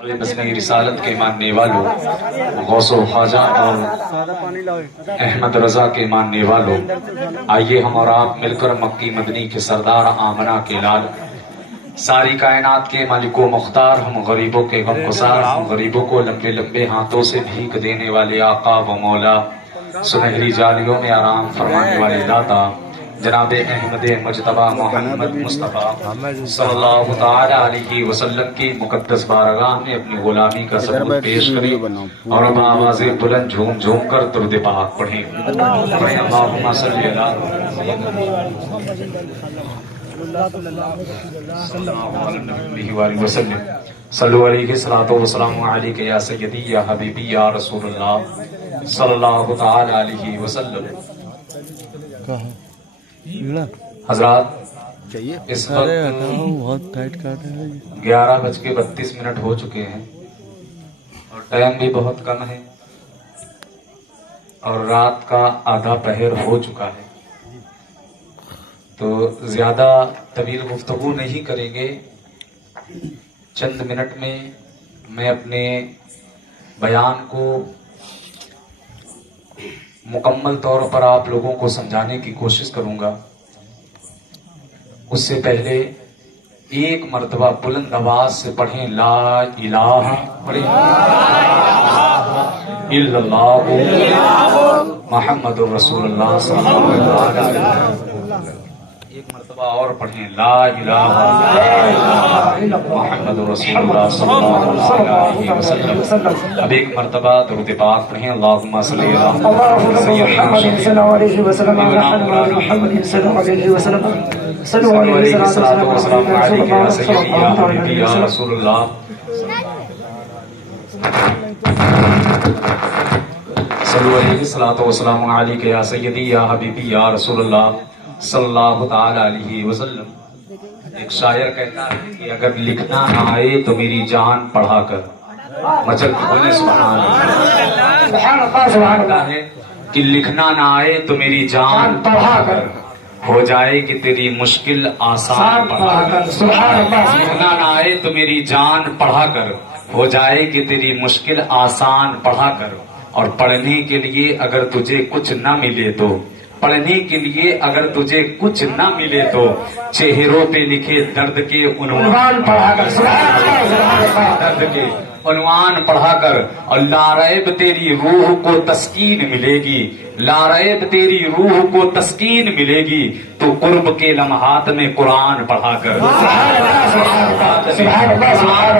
بسمِ رسالت کے ماننے والوں، غوث و خواجہ اور احمد رضا کے ماننے والوں، آئیے ہم اور آپ مل کر مکی مدنی کے سردار آمنہ کے لال، ساری کائنات کے مالک و مختار، ہم غریبوں کے غم گسار، ہم غریبوں کو لمبے لمبے ہاتھوں سے بھیک دینے والے آقا و مولا، سنہری جالیوں میں آرام فرمانے والے داتا جناب احمد مجتبی محمد مصطفیٰ صلی اللہ تعالی علیہ وسلم کی مقدس بارگاہ میں اپنی غلامی کا ثبوت پیش کریں اور اب آواز بلند جھوم جھوم کر درود پاک پڑھیں۔ اللہم صلی علیہ وسلم صلو علیہ الصلوۃ والسلام علیک یا سیدی یا حبیبی یا رسول اللہ صلی اللہ تعالی علیہ وسلم۔ حضرات، اس وقت 11:32 ہو چکے ہیں اور ٹائم بھی بہت کم ہے اور رات کا آدھا پہر ہو چکا ہے، تو زیادہ طویل گفتگو نہیں کریں گے۔ چند منٹ میں میں اپنے بیان کو مکمل طور پر آپ لوگوں کو سمجھانے کی کوشش کروں گا۔ اس سے پہلے ایک مرتبہ بلند آواز سے پڑھیں لا الہ الا اللہ محمد رسول اللہ صلی اللہ علیہ وسلم۔ ایک مرتبہ اور پڑھیں لا الہ الا محمد رسول اللہ صلی اللہ علیہ وسلم۔ اب ایک مرتبہ درود پاک پڑھیں اللہم صلی اللہ علیہ وسلم صلو علیہ السلام علیکم یا سیدی یا حبیبی یا رسول اللہ صلو علیہ السلام علیکم یا سیدی یا حبیبی یا رسول اللہ صلی اللہ تعالی علیہ وسلم۔ ایک شاعر کہتا ہے کہ اگر لکھنا نہ آئے تو میری جان پڑھا کر، مچل بولے سبحان اللہ، سبحان اللہ ہے کہ لکھنا نہ آئے تو میری جان پڑھا کر، ہو جائے کہ تیری مشکل آسان پڑھا کر۔ لکھنا نہ آئے تو میری جان پڑھا کر، ہو جائے کہ تیری مشکل آسان پڑھا کر، اور پڑھنے کے لیے اگر تجھے کچھ نہ ملے تو، پڑھنے کے لیے اگر تجھے کچھ نہ ملے تو چہروں پہ لکھے درد کے عنوان پڑھا کر، درد کے عنوان پڑھا کر، اور لا ریب تیری روح کو تسکین ملے گی، لا ریب تیری روح کو تسکین ملے گی تو قرب کے لمحات میں قرآن پڑھا کر، قرآن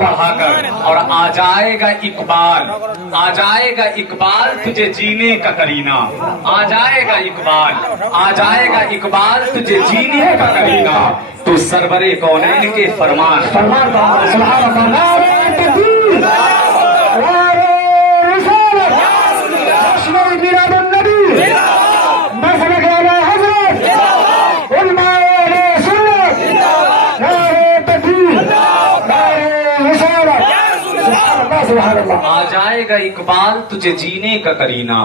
پڑھا کر، اور آ جائے گا اقبال، آ جائے گا اقبال تجھے جینے کا کرینہ، آ جائے گا اقبال، آ جائے گا اقبال تجھے جینے کا کرینہ، تو سرور کونین کے فرمان سبحان اللہ آ جائے گا اقبال تجھے جینے کا کرینہ،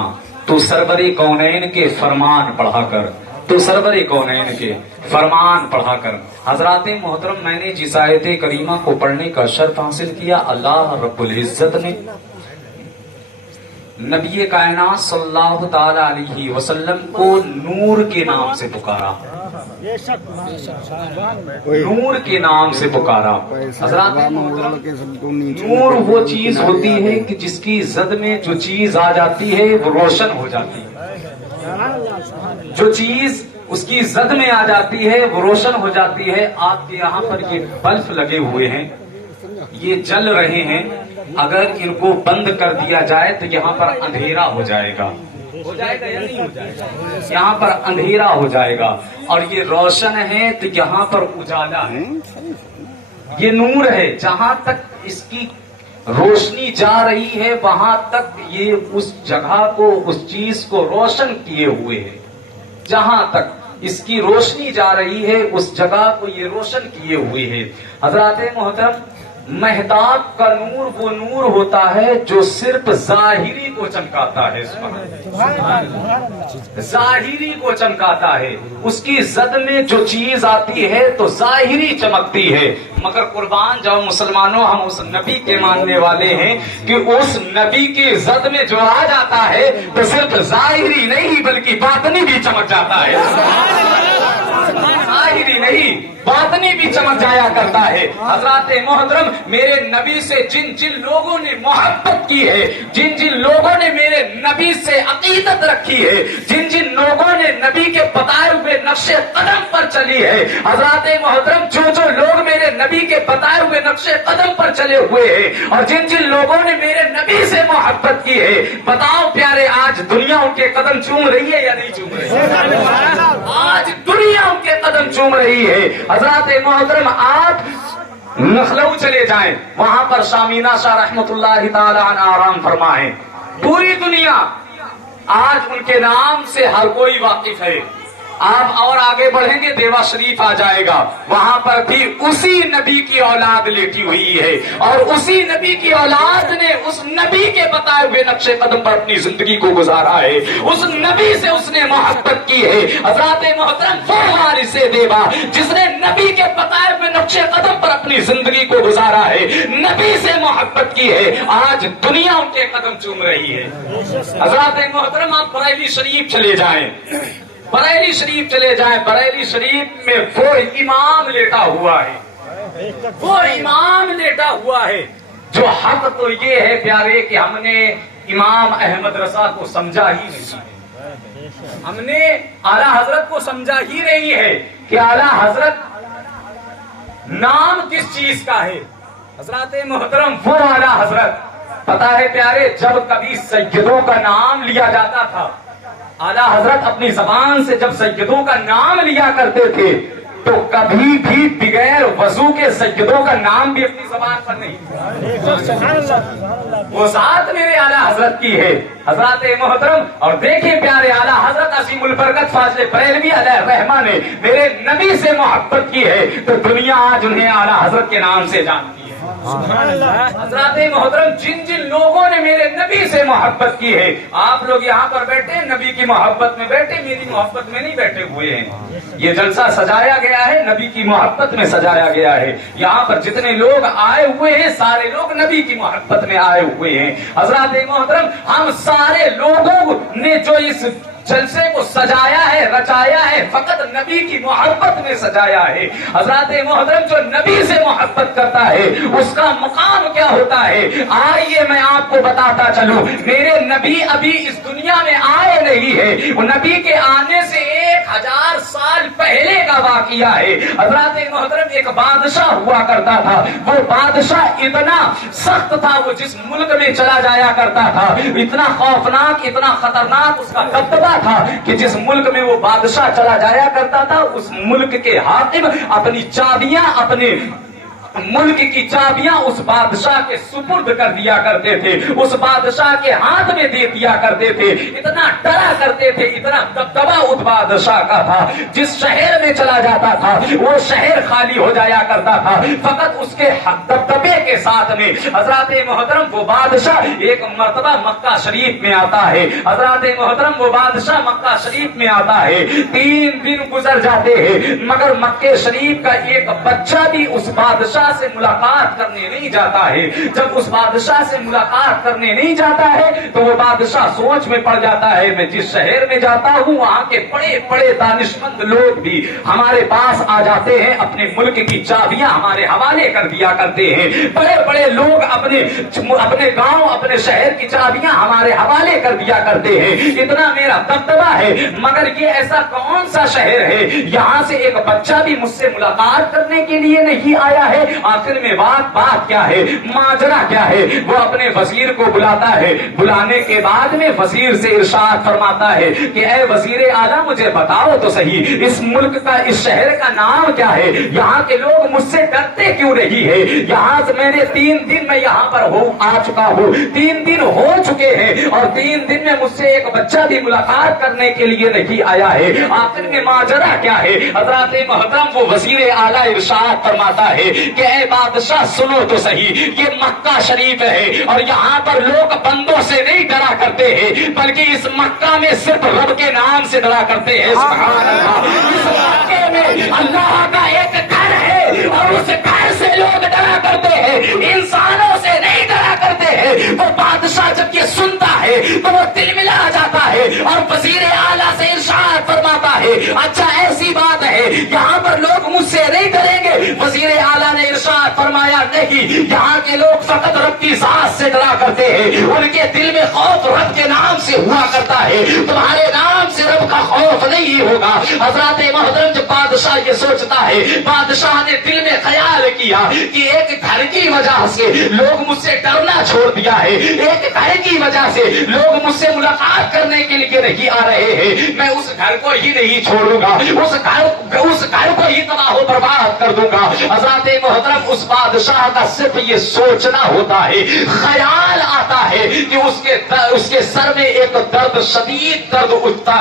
تو سرور کونین کے فرمان پڑھا کر، تو سرور کونین کے فرمان پڑھا کر۔ حضرات محترم، میں نے جس آیت کریمہ کو پڑھنے کا شرف حاصل کیا، اللہ رب العزت نے نبی کائنات صلی اللہ تعالی علیہ وسلم کو نور کے نام سے پکارا، نور کے نام سے پکارا۔ حضرات محترم، نور وہ چیز ہوتی ہے کہ جس کی زد میں جو چیز آ جاتی ہے وہ روشن ہو جاتی ہے، جو چیز اس کی زد میں آ جاتی ہے وہ روشن ہو جاتی ہے۔ آپ کے یہاں پر یہ بلب لگے ہوئے ہیں، یہ جل رہے ہیں، اگر ان کو بند کر دیا جائے تو یہاں پر اندھیرا ہو جائے گا، ہو جائے گا یا نہیں ہو جائے گا؟ یہاں پر اندھیرا ہو جائے گا، اور یہ روشن ہے تو یہاں پر اجالا ہے، یہ نور ہے۔ جہاں تک اس کی روشنی جا رہی ہے وہاں تک یہ اس جگہ کو، اس چیز کو روشن کیے ہوئے ہے، جہاں تک اس کی روشنی جا رہی ہے اس جگہ کو یہ روشن کیے ہوئے ہے۔ حضرات محترم، مہتاب کا نور وہ نور ہوتا ہے جو صرف ظاہری کو چمکاتا ہے، ظاہری کو چمکاتا ہے، اس کی زد میں جو چیز آتی ہے تو ظاہری چمکتی ہے، مگر قربان جاؤ مسلمانوں، ہم اس نبی کے ماننے والے ہیں کہ اس نبی کی زد میں جو آ جاتا ہے تو صرف ظاہری نہیں بلکہ باطنی بھی چمک جاتا ہے، ظاہری نہیں باطنی بھی چمک جایا کرتا ہے۔ حضرات محترم، میرے نبی سے جن جن لوگوں نے محبت کی ہے، جن جن لوگوں نے میرے نبی سے عقیدت رکھی ہے، جن جن لوگوں نے نبی کے بتائے ہوئے نقش قدم پر چلی ہے، حضرات محترم جو جو لوگ میرے نبی کے بتائے ہوئے نقش قدم پر چلے ہوئے ہیں اور جن جن لوگوں نے میرے نبی سے محبت کی ہے، بتاؤ پیارے آج دنیا ان کے قدم چوم رہی ہے یا نہیں چوم رہی ہے؟ آج دنیا ان کے قدم چوم رہی ہے۔ حضرات محترم، آپ لکھنؤ چلے جائیں، وہاں پر شامینہ شاہ رحمت اللہ تعالی عنہ آرام فرمائیں، پوری دنیا آج ان کے نام سے ہر کوئی واقف ہے۔ آپ اور آگے بڑھیں گے دیوا شریف آ جائے گا، وہاں پر بھی اسی نبی کی اولاد لیٹی ہوئی ہے اور اسی نبی کی اولاد نے اس نبی کے بتائے ہوئے نقش قدم پر اپنی زندگی کو گزارا ہے، اس نبی سے اس نے محبت کی ہے۔ حضرات محترم، وہ وارث دیوا جس نے نبی کے بتائے ہوئے نقش قدم پر اپنی زندگی کو گزارا ہے، نبی سے محبت کی ہے، آج دنیا ان کے قدم چوم رہی ہے۔ حضرات محترم، آپ بریلی شریف چلے جائیں، بریلی شریف چلے جائیں، بریلی شریف میں وہ امام لیٹا ہوا ہے، وہ امام لیٹا ہوا ہے جو حق تو یہ ہے پیارے کہ ہم نے امام احمد رضا کو سمجھا ہی نہیں، ہم نے اعلیٰ حضرت کو سمجھا ہی نہیں ہے کہ اعلیٰ حضرت نام کس چیز کا ہے۔ حضرات محترم، وہ اعلیٰ حضرت، پتا ہے پیارے، جب کبھی سیدوں کا نام لیا جاتا تھا، اعلیٰ حضرت اپنی زبان سے جب سیدوں کا نام لیا کرتے تھے تو کبھی بھی بغیر وضو کے سیدوں کا نام بھی اپنی زبان پر نہیں، وہ ذات میرے اعلیٰ حضرت کی ہے۔ حضرات محترم، اور دیکھیں پیارے، اعلیٰ حضرت عظیم البرکت فاضل بریلوی علیہ الرحمہ نے میرے نبی سے محبت کی ہے تو دنیا آج انہیں اعلیٰ حضرت کے نام سے جانتی ہے۔ حضرات محترم، جن جن لوگوں نے میرے نبی سے محبت کی ہے، آپ لوگ یہاں پر بیٹھے نبی کی محبت میں بیٹھے، میری محبت میں نہیں بیٹھے ہوئے ہیں، یہ جلسہ سجایا گیا ہے نبی کی محبت میں سجایا گیا ہے، یہاں پر جتنے لوگ آئے ہوئے ہیں سارے لوگ نبی کی محبت میں آئے ہوئے ہیں۔ حضرات محترم، ہم سارے لوگوں نے جو اس جلسے کو سجایا ہے، رچایا ہے، فقط نبی کی محبت میں سجایا ہے۔ حضرات محترم، جو نبی سے محبت کرتا ہے اس کا مقام کیا ہوتا ہے، آئیے میں آپ کو بتاتا چلوں۔ میرے نبی ابھی اس دنیا میں آئے نہیں ہے، وہ نبی کے آنے سے 1000 سال پہلے کا واقعہ ہے۔ حضرات محترم، ایک بادشاہ ہوا کرتا تھا، وہ بادشاہ اتنا سخت تھا، وہ جس ملک میں چلا جایا کرتا تھا اتنا خوفناک، اتنا خطرناک اس کا دبدبہ تھا کہ جس ملک میں وہ بادشاہ چلا جایا کرتا تھا اس ملک کے حاکم اپنی چابیاں، اپنے ملک کی چابیاں اس بادشاہ کے سپرد کر دیا کرتے تھے، اس بادشاہ کے ہاتھ میں دے دیا کرتے تھے، اتنا ڈرا کرتے تھے، اتنا دبدبہ اس بادشاہ کا تھا، جس شہر میں چلا جاتا تھا وہ شہر خالی ہو جایا کرتا تھا فقط اس کے دبدبے کے ساتھ میں۔ حضرات محترم، وہ بادشاہ ایک مرتبہ مکہ شریف میں آتا ہے، حضرات محترم وہ بادشاہ مکہ شریف میں آتا ہے، 3 دن گزر جاتے ہیں مگر مکہ شریف کا ایک بچہ بھی اس بادشاہ سے ملاقات کرنے نہیں جاتا ہے۔ جب اس بادشاہ سے ملاقات کرنے نہیں جاتا ہے تو وہ بادشاہ سوچ میں پڑ جاتا ہے، میں جس شہر میں جاتا ہوں وہاں کے بڑے بڑے دانشمند لوگ بھی ہمارے پاس آ جاتے ہیں، اپنے ملک کی چابیاں ہمارے حوالے کر دیا کرتے ہیں، بڑے بڑے لوگ اپنے گاؤں، اپنے شہر کی چابیاں ہمارے حوالے کر دیا کرتے ہیں، اتنا میرا دبدبہ ہے، مگر یہ ایسا کون سا شہر ہے یہاں سے ایک بچہ بھی مجھ سے ملاقات کرنے کے لیے نہیں آیا ہے؟ آخر میں بات کیا ہے، ماجرا کیا ہے؟ وہ اپنے وزیر کو بلاتا ہے، بلانے کے بعد میں وزیر سے ارشاد فرماتا ہے کہ اے وزیر اعلیٰ مجھے بتاؤ تو صحیح اس ملک کا، اس شہر کا نام کیا ہے، یہاں کے لوگ مجھ سے ڈرتے کیوں رہی ہے، یہاں سے میں نے 3 دن میں یہاں پر آ چکا ہوں، 3 دن ہو چکے ہیں اور 3 دن میں مجھ سے ایک بچہ بھی ملاقات کرنے کے لیے نہیں آیا ہے، آخر میں ماجرا کیا ہے؟ حضرات محترم، وہ وزیر اعلیٰ ارشاد فرماتا ہے کہ اے بادشاہ سنو تو صحیح، یہ مکہ شریف ہے اور یہاں پر لوگ بندوں سے نہیں ڈرا کرتے ہیں بلکہ اس مکہ میں صرف رب کے نام سے ڈرا کرتے ہیں۔ سبحان اللہ۔ اس مکے میں اللہ کا ایک گھر ہے اور اس گھر سے لوگ ڈرا کرتے ہیں، انسانوں سے نہیں ڈرا کرتے ہیں۔ وہ بادشاہ جب یہ سنتا ہے تو وہ دل ملا جاتا ہے اور وزیر اعلیٰ سے ارشاد فرماتا ہے اچھا ایسی بات ہے یہاں پر لوگ مجھ سے نہیں ڈریں گے؟ وزیر اعلیٰ نے ارشاد فرمایا نہیں، یہاں کے لوگ فقط رب کی ذات سے ڈرا کرتے ہیں، ان کے دل میں خوف رب کے نام سے ہوا کرتا ہے، تمہارے نام سے رب کا خوف نہیں ہوگا۔ حضرات محترم جب بادشاہ یہ سوچتا ہے، بادشاہ نے دل میں خیال کیا کہ ایک گھر کی وجہ سے لوگ مجھ سے ڈرنا چھوڑ دیا ہے، ایک گھر کی وجہ سے لوگ مجھ سے ملاقات کرنے کے لیے نہیں آ رہے ہیں، میں اس گھر کو ہی نہیں چھوڑوں گا، اس گھر کو ہی تباہ و برباد کر دوں گا۔ حضرات محترم اس بادشاہ کا صرف یہ سوچنا ہوتا ہے، خیال آتا ہے کہ اس کے سر میں ایک درد، شدید درد اٹھتا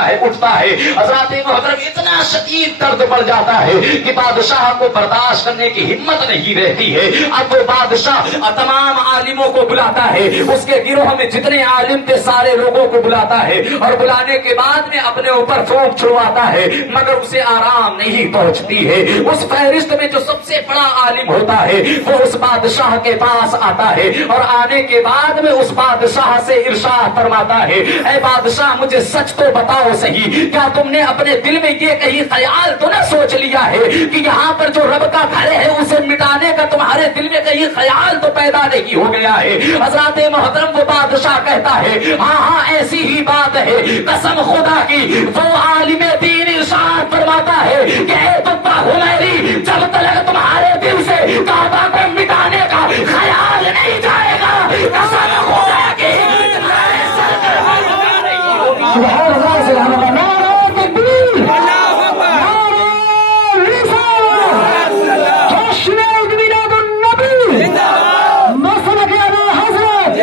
ہے۔ حضرات محترم اتنا شدید درد پڑ جاتا ہے کہ بادشاہ کو برداشت کرنے کی ہمت نہیں رہتی ہے۔ اب وہ بادشاہ تمام عالموں کو بلاتا ہے، اس کے گروہ میں جتنے عالم تھے سارے لوگوں کو بلاتا ہے اور بلانے کے بعد میں اپنے اوپر پھونک چھڑواتا ہے، مگر اسے آرام نہیں پہنچتی ہے۔ اس فہرست میں جو سب سے بڑا عالم ہوتا ہے وہ اس بادشاہ کے پاس آتا ہے اور آنے کے بعد میں اس بادشاہ سے ارشاد فرماتا ہے اے بادشاہ مجھے سچ تو بتاؤ صحیح، کیا تم نے اپنے دل میں یہ کہیں خیال تو نہ سوچ لیا ہے کہ یہاں پر جو رب کا گھر ہے اسے مٹانے کا تمہارے دل میں کہیں خیال تو پیدا نہیں ہو گیا ہے؟ حضرات محترم وہ بادشاہ کہتا ہے ہاں ایسی ہی بات ہے، قسم خدا کی۔ وہ عالم دین ارشاد فرماتا ہے کہ اے تبا حمیری جب تک تمہارے دل سے کعبہ کو مٹانے کا خیال نہیں جائے گا، قسم خدا کی تمہارے سر پر بار نہیں ہوگی۔ سبحان اللہ، سبحان اللہ، نعرہ تکبیر، نعرہ رسالہ، جشن عید میلاد النبی، مسلک ابو حضرت،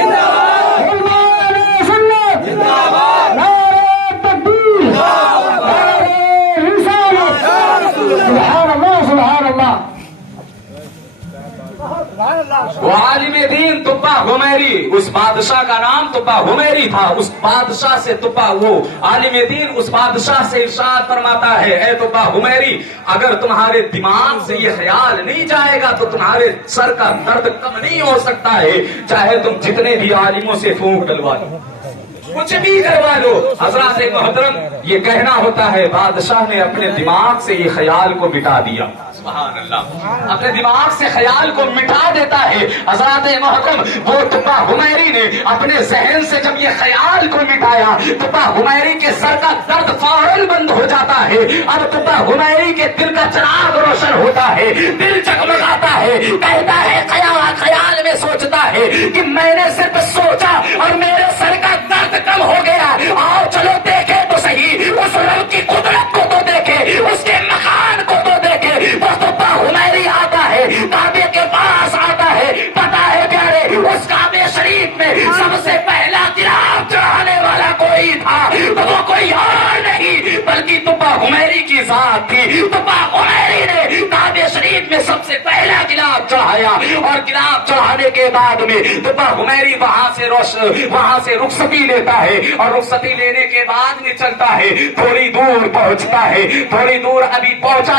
علماء سنت، نعرہ تکبیر، نعرہ رسالہ، سبحان اللہ، سبحان اللہ۔ وہ عالم دین تبا حمیری، اس بادشاہ کا نام تبا حمیری تھا، اس بادشاہ سے تبا وہ عالم دین اس بادشاہ سے ارشاد فرماتا ہے اے تبا حمیری اگر تمہارے دماغ سے یہ خیال نہیں جائے گا تو تمہارے سر کا درد کم نہیں ہو سکتا ہے، چاہے تم جتنے بھی عالموں سے پھونک ڈلوا لو، کچھ بھی کروا لو۔ حضرات محترم یہ کہنا ہوتا ہے بادشاہ نے اپنے دماغ سے یہ خیال کو مٹا دیا۔ سبحان اللہ، اپنے دماغ سے خیال کو مٹا دیتا ہے۔ حضرات محترم وہ تبا حمیری نے اپنے ذہن سے جب یہ خیال کو مٹایا، تبا حمیری کے سر کا درد فوراً بند ہو جاتا ہے۔ اب تبا حمیری کے دل کا چراغ روشن ہوتا ہے، دل جگمگاتا ہے، کہتا ہے خیال میں سوچتا ہے کہ میں نے صرف سوچا اور میرے سر کا درد کم ہو گیا۔ آؤ چلو دیکھیں تو صحیح، اس رب کی قدرت کو تو دیکھیں، اس کے مکان کو تو دیکھیں۔ وہ تبا حمیری آتا ہے، کعبے کے پاس آتا ہے، پتا ہے پیارے اس کعبے شریف میں سب سے پہلا گلاف چڑھانے والا کوئی تھا تو وہ کوئی اور نہیں بلکہ تبا حمیری کی ذات تھی۔ تبا حمیری نے کعبے شریف میں سب سے پہلا گلاف چڑھایا اور گلاف چڑھانے کے بعد میں تبا حمیری وہاں سے رخصتی لیتا ہے اور رخصتی لینے کے بعد میں چلتا ہے، تھوڑی دور پہنچتا ہے، تھوڑی دور ابھی پہنچا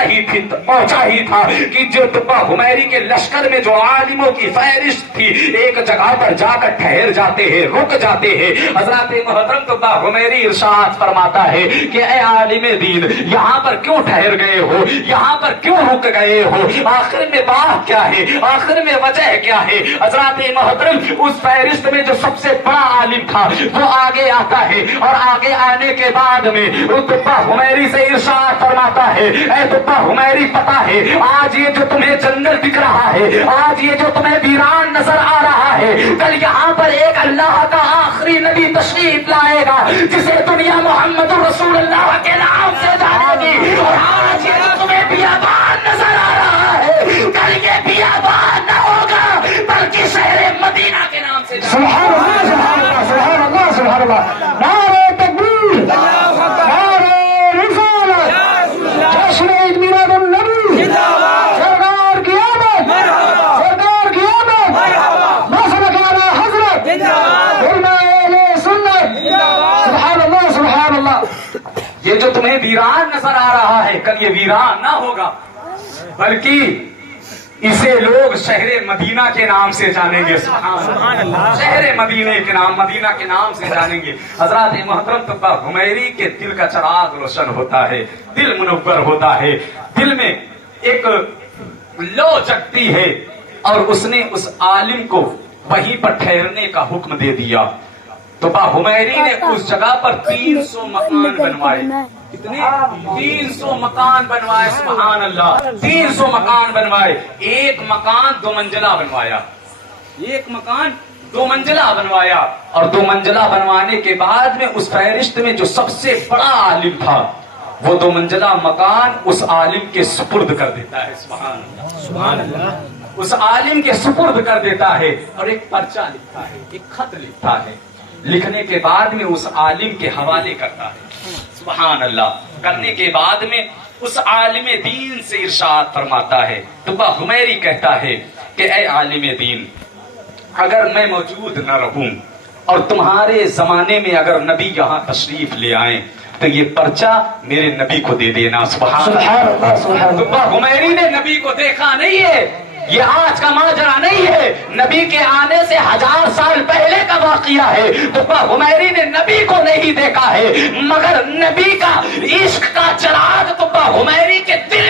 ہی تھا کہ جو تبا حمیری کے لشکر میں جو عالموں کی فہرست تھی ایک جگہ پر جا کر ٹھہر جاتے ہیں، رک جاتے ہیں۔ حضرات محترم تبا حمیری ارشاد فرماتا ہے کہ اے عالم دین یہاں پر کیوں ٹھہر گئے ہو، یہاں پر کیوں رک گئے ہو، آخر میں بات کیا ہے، آخر میں وجہ کیا ہے؟ حضرات محترم اس فہرست میں جو سب سے بڑا عالم تھا وہ آگے آتا ہے اور آگے آنے کے بعد میں تبا حمیری سے ارشاد فرماتا ہے اے تبا حمیری پتا ہے آج یہ جو تمہیں جنگل دکھ رہا ہے، آج یہ جو تمہیں ویران نظر آ رہا ہے، کل یہاں پر ایک اللہ کا آخری نبی تشریف لائے گا جسے دنیا محمد رسول اللہ کے نام سے جانے گی، اور آج یہ جو تمہیں بیابان نظر آ رہا ہے کل یہ بیابان نہ ہوگا بلکہ شہر مدینہ کے نام سے جانے گی۔ سبحان اللہ، سبحان اللہ، سبحان اللہ، سبحان اللہ، نعرہ تکبیر، نعرہ رسالت، جشن عید میلاد النبی، سرکار کی آمد، تمہیں ویران نظر آ رہا ہے، کل یہ ویران نہ ہوگا، بلکہ اسے لوگ شہر مدینہ کے نام سے جانیں گے. سبحان اللہ. شہر مدینہ کے نام سے جانیں گے. حضرات محترم تقی حمیری کے دل کا چراغ روشن ہوتا ہے، دل منور ہوتا ہے، دل میں ایک لو جگتی ہے، اور اس نے اس عالم کو وہیں پر ٹھہرنے کا حکم دے دیا. تو حمیری نے اس جگہ پر 300 مکان بنوائے. کتنے؟ 300 مکان بنوائے. سبحان اللہ. 300 مکان بنوائے. ایک مکان 2 منزلہ بنوایا. ایک مکان 2 منزلہ بنوایا. اور 2 منزلہ بنوانے کے بعد میں اس فہرست میں جو سب سے بڑا عالم تھا وہ 2 منزلہ مکان اس عالم کے سپرد کر دیتا ہے. سبحان اللہ. سبحان اللہ. اس عالم کے سپرد کر دیتا ہے، اور ایک پرچہ لکھتا ہے، ایک خط لکھتا ہے. لکھنے کے بعد میں اس عالم کے حوالے کرتا ہے. سبحان اللہ. کرنے کے بعد میں اس عالم دین سے ارشاد فرماتا ہے. تقی حمیری کہتا ہے کہ اے عالم دین، اگر میں موجود نہ رہوں اور تمہارے زمانے میں اگر نبی یہاں تشریف لے آئیں تو یہ پرچہ میرے نبی کو دے دینا. سبحان اللہ. تقی حمیری نے نبی کو دیکھا نہیں ہے، یہ آج کا ماجرا نہیں ہے، نبی کے آنے سے 1000 سال پہلے کا واقعہ ہے. تقی حمیری نے نبی کو نہیں دیکھا ہے، مگر نبی کا عشق کا چراغ تقی حمیری کے دل